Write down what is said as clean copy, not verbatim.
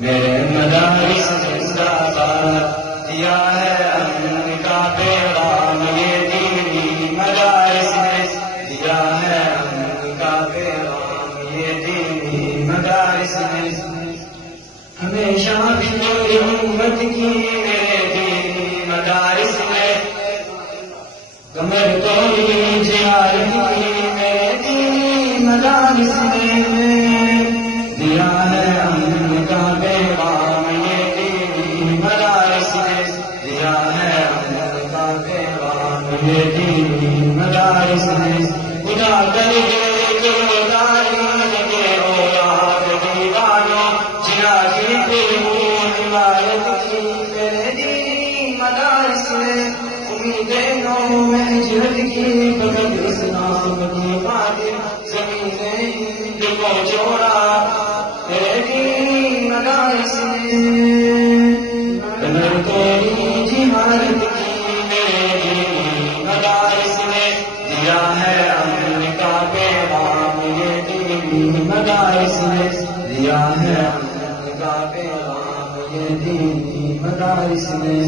میرے مدارس زندہ باد دیا ہے امن کا پیغام، یہ دینی مدارس نے دیا ہے امن کا پیغام، یہ دینی مدارس نے ہمیشہ بھی امت کی میرے دینی مدارس نے کمر توڑی جہاد کی میرے دینی مدارس نے دیا ہے امن کا پیغام، یہ دینی مدارس نے دیا ہے امن کا پیغام، یہ دینی مدارس نے خدا کر کے تعلیم کے اولاد دیوانوں چراغی حمایت کی میرے دینی مدارس نے امیدیں نو میں ہجرت کی فقط اسلام کی خاطر زمینیں ہند کو چھوڑا میرے دینی مدارس نے کمر توڑی جہاد کی میرے دینی مدارس نے دیا ہے امن کا پیغام، یہ دینی مدارس نے دیا ہے امن کا پیغام، یہ دینی مدارس نے